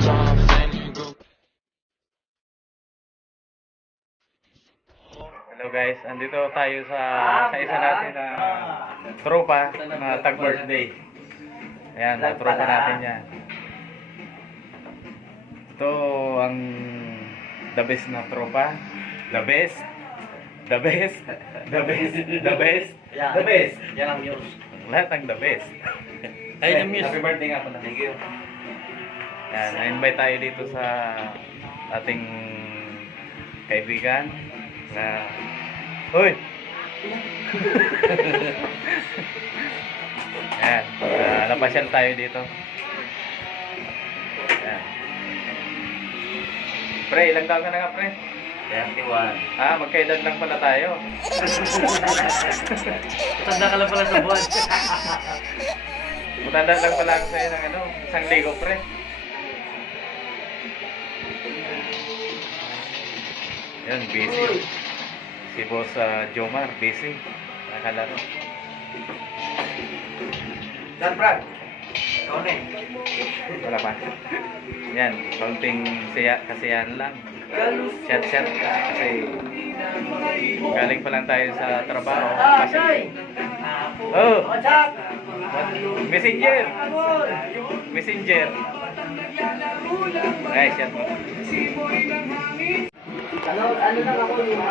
Hello guys, andito tayo sa isa natin na tropa na tag birthday. Ayan, na tropa natin yan. Ito ang the best na tropa. The best. The best. The best. The best. The best. Yan ang news. Lahat ang the best. Ay, yung news. Happy birthday nga pala. Thank you. Yan, na-invite tayo dito sa ating kaibigan na Hoy! Yan, napasyal tayo dito. Yan. Pre, ilang taon ka na nga, pre? 31. Ah, magkaedad lang pala tayo. Tanda ka lang pala sa buwan. Matanda lang pala ako sa'yo ng isang ligo, pre. Yan, busy. Si Boss Jomar, busy. Nakalaro. Dan, Brad. Ikaw na eh. Wala pa. Yan, kaunting kasiyahan lang. Chat kasi galing pa lang tayo sa trabaho. Kasi, oh! Messenger! Messenger! Ay, chat mo. Ano lang ako yung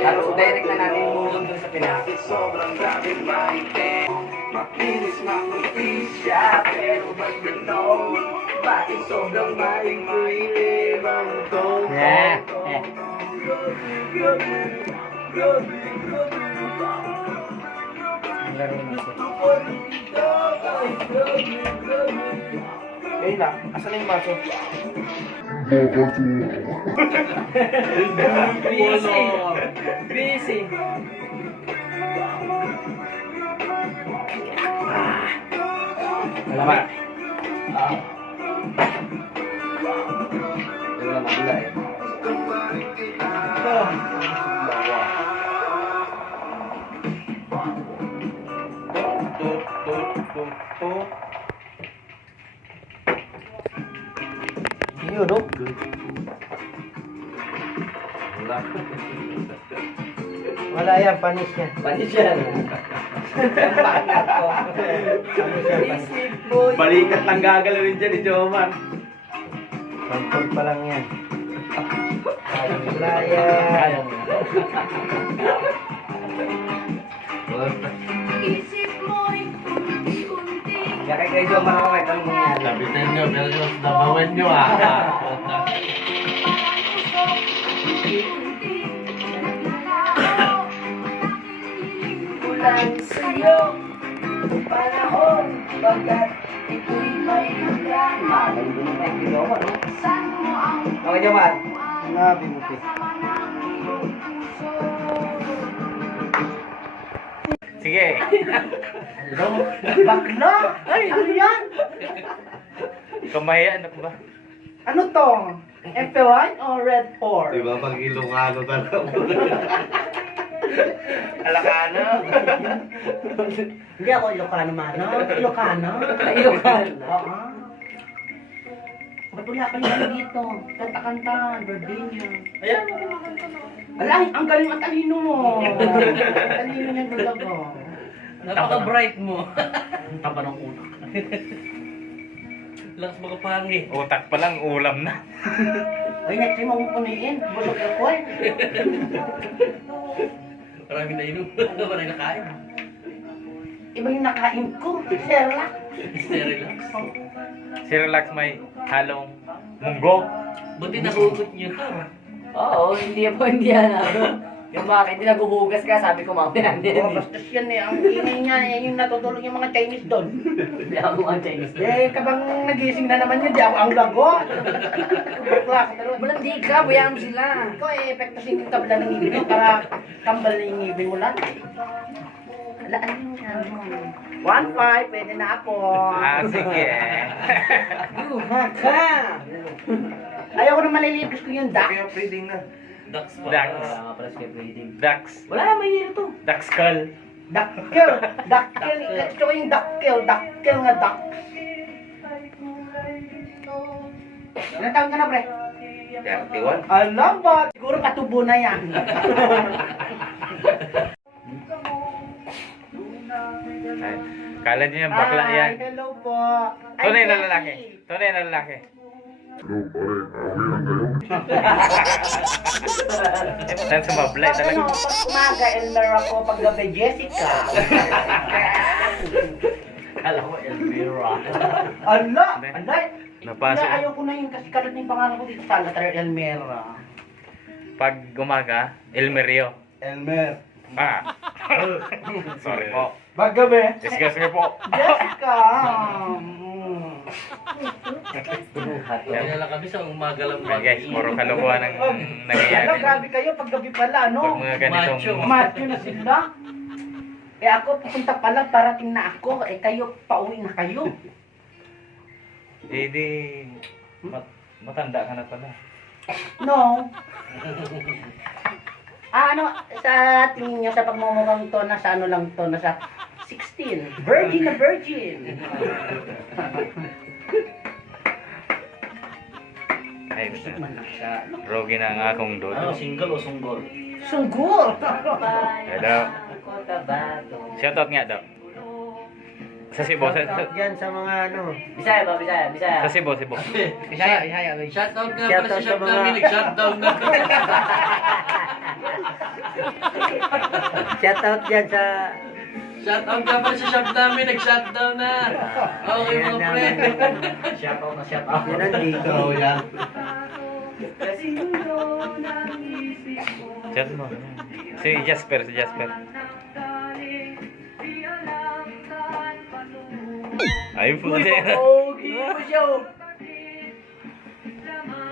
tapos direct na natin mulog dun sa Pinas. Makinis makupisya pero ba't ganon? Bakit sobrang maling-maling ang tong? Eh na, asan na yung baso? Busy. Wala ba? Wala na pula eh. Yun, no? Wala yan, panis yan. Panis yan. Isip boy. Balikat lang gagalawin dyan ni Jomar. Sampol pa lang yan. Wala yan. Isip mo'y unti-unti. Kaya kay Jomar ako kahit anong mangyari. Labitin nyo, pero yung nabawan nyo ah. Kulang sa'yo panahon pagkat ito'y may hanggan. Magaling din naman kay Jomar, no? Saan mo ang Okay, Jomar. Nabi mo, te. Sige. Hello? Bakla? Ay, ano yan? Kamaya, ano ba? Ano to? FP1 o Red 4? Diba pag Ilocano talaga? Alakano? Hindi ako Ilocano, mano. Ilocano? Ilocano? Oo. Ba't wala kayo dito? Kanta-kanta, birthday niya. Ayan. Alay, ang galing at talino mo. Talino niya talaga. Napaka-bright mo. Taba ng utak. Lakas makapangi. Utak pa lang, ulam na. Ay, next time mo puniin. Busog ako eh. Marami na inom. Marami na kain. Iba yung nakain ko. Serla. Relax. Si Relax may halong munggo. Buti nahugot nyo to. Oo, hindi yan. Yung bakit hindi naghuhugas ka, sabi ko mamaya Oh, bastos yan eh. Ang ingay niya eh. Yung natutulog yung mga Chinese doon. Hindi ako ang Chinese. Eh, kabang nagising na naman yun, di ako ang lagot. Bakla ka talaga. Malandi ka, bayaan mo sila. Ikaw eh, epekto yung tabla ng ngipin mo para kambal na yung ngipin mo lang. Alaan mo yan. 1-5, pwede na ako. Ah, sige. Ayaw ko na malilipis ko yung duck. Kaya breeding na. Ducks pa. Ducks. Wala nga pala skip reading. Ducks. Wala naman yun ito. Duck skull. Dakkel. Dakkel. Ito yung dakkel. Dakkel nga dak. Ilan taon ka na, pre? 31. Alam ba? Siguro patubo na yan. Ay, kala niyo yung bakla Hi, yan. hello po. Tunay na Becky. lalaki. Tunay na lalaki. Saan sumablay Pag ano, talaga? pag umaga, Elmer ako. Pag gabi, Jessica. Alam mo, Elvira. Ala! Hindi. Ala! Napasok. Hindi, ayaw ko na yun kasi kalat na yung pangalan ko dito sa Latar Elmera. Pag umaga, Elmerio. Elmer. Ah. Sorry po. Pag gabi, Excuse me po. Jessica. Kaya lang kami sa umaga lang Ayan guys, puro kalokohan ang Ano, nangyayari. grabe kayo pag gabi pala, Pag no? mga ganitong... Macho. Macho na sila. Eh ako, pupunta pala, parating na ako. Eh kayo, pauwi na kayo. Eh di... Matanda ka na pala. No. Ano, sa tingin nyo, sa pagmumukhang to, nasa ano lang to, nasa 16. Virgin na virgin. Ay, Man na siya. rogi na ang akong Ano, dodo. single o sunggol? Sunggol. Hello. Shoutout nga daw. Sa Cebu, Yan sa mga ano. Bisaya ba, Bisaya, Bisaya. sa Cebu, Cebu. Bisaya, Bisaya. Shoutout nga Shoutout pala sa sa shop mga- namin. Nag-shutdown na. Shoutout yan sa... Shoutout nga pala sa shop namin. Nag-shutdown na. Okay mga pre. Shoutout na shoutout. Yan ang dito. Chat mo. Si Jasper, si Jasper. Ay po Uy, siya. pogi mo siya. Oh.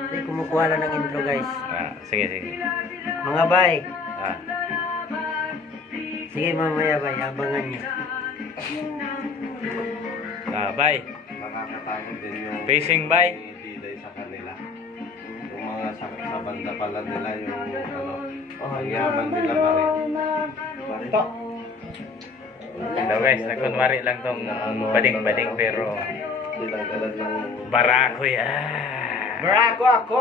Hindi, kumukuha lang ng intro guys. Ah, sige, sige. Mga bay. Ah. Sige mamaya bay, abangan nyo. Ah, bye. Nakakatakot din yung Facing bye. delay sa kanila. Yung mga sa banda pala nila yung ano, Oh, ang yaman nila pa rin. Ito. Hello guys, nagkunwari lang tong bading-bading pero Tinanggalan ng barako yan. Barako ako.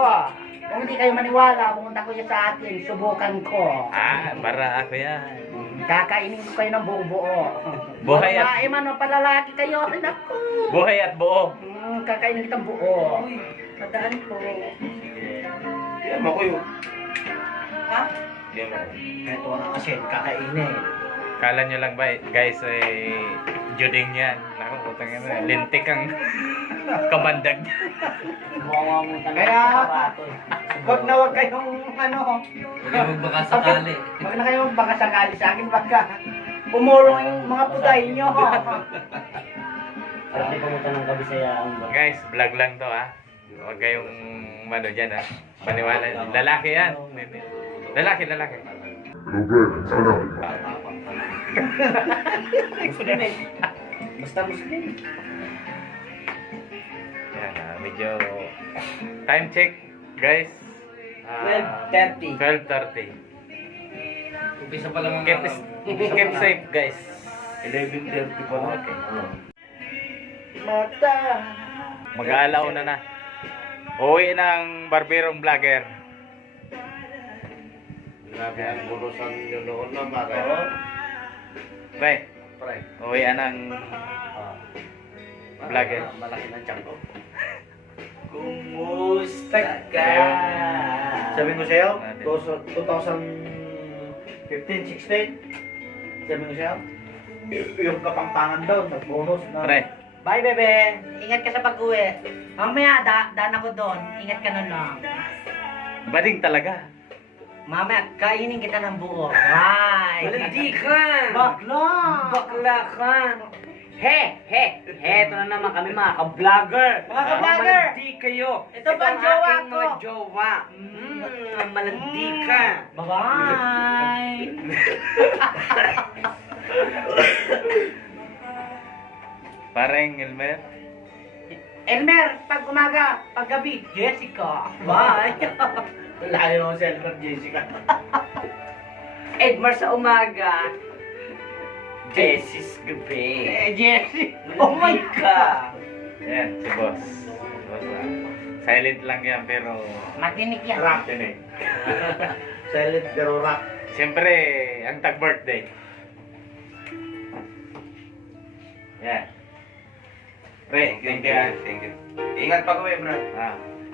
Kung hindi kayo maniwala, pumunta ko yan sa atin, subukan ko. Ah, barako yan. Kakainin ko kayo ng buong buo. Buhay at- Babae man o palalaki kayo, ay naku. Buhay at buo. Kakainin kitang buo. Madaan po. yan mo ko yung Ha? yan mo. Ito na kasi, kakainin. Kala nyo lang ba, guys, juding yan. Naku, putang ina, lintik ang kamandag. Kaya, wag na wag kayong ano, Huwag yung baka sakali. wag na kayong baka sakali sa akin, baka umurong yung mga putay nyo. Pwede pumunta ng Kabisayaan ba? Guys, vlog lang to ha. Huwag kayong ano dyan ha. Paniwala. Lalaki yan. Lalaki, lalaki. Muslim eh. Basta Muslim. Yan medyo time check guys. 12:30. 12:30. Umpisa pa lang ang Keep safe guys. 11:30 pa lang. Okay. Mata. Mag-aalaw na. Uwi ng barberong vlogger. Grabe ang burusan nyo noon na pare. Pre, Pre. uwi ng vlogger. Malaki ng tiyan ko. Kumusta ka? Sabi ko sa'yo, 2015, 16. Sabi ko sa'yo, yung kapangpangan daw, nag-bonus na. Pre, Bye, bebe. Ingat ka sa pag-uwi. Mamaya, daan ako doon. Ingat ka nun lang. bading talaga. Mamaya, kainin kita ng buo. Bye. Malandi ka! Bakla. Bakla ka! Heto na naman kami mga ka-vlogger! Mga ka-vlogger! Malandi kayo! Ito ba ang jowa aking ko? mga jowa! Malandi ka! Bye-bye. Parang Elmer. Elmer, pag umaga, pag gabi, Jessica. Bye. Layo mo si Elmer Jessica. Edmar sa umaga. Jessis gabi. Jessie. Oh my God. Yan, si boss. Si boss lang. Silent lang yan, pero... Matinik yan. Rock. Yan eh. Silent pero rock. Siyempre, ang tag-birthday. Yan. Pre, thank you. Thank you. Ingat pa ko bro.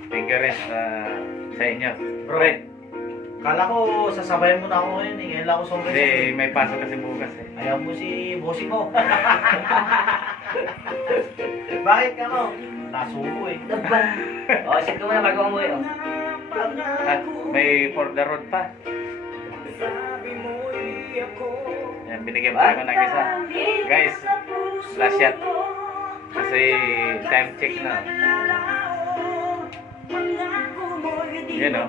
Thank you rin sa inyo. Bro. Pre, Kala ko sasabayan mo na ako ngayon eh. Ngayon lang ako sorry. hindi, may pasok kasi bukas eh. Ayaw mo si bossing mo. Bakit ka mo? Nasuko eh. O, sit ko muna bago umuwi. Oh. May for the road pa. Yan, binigyan pa ako ng isa. Guys, last shot. Kasi time check na. Yan o.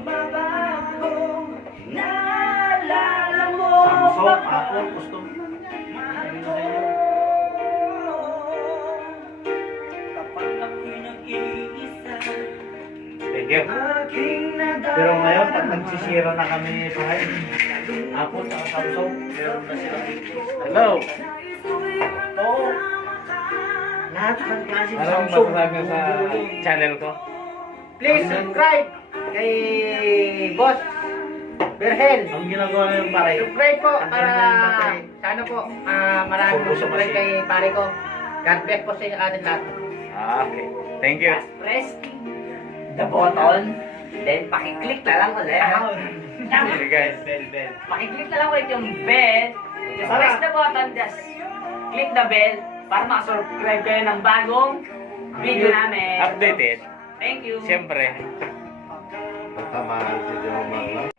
Samsung, Apple, gusto mo. Thank you. Pero ngayon, pag nagsisira na kami sa Apple at Samsung, meron na silang Hello. Oo. Lahat ng klase ng Anong Samsung. masasabi sa channel ko? Please subscribe kay Boss Berhel. Ang ginagawa na yung pare. Subscribe po Ang para ginagawa ng pare. sana po maraming Focus sa subscribe kasi. kay pare ko. God bless po sa atin lahat. Okay. Thank you. Just press the button, then pakiclick na lang ulit. Okay guys. Bell. Pakiclick na lang ulit yung bell. Just press the button, just click the bell para makasubscribe kayo ng bagong video namin. Updated. Thank you. Siyempre. Tama si Jerome.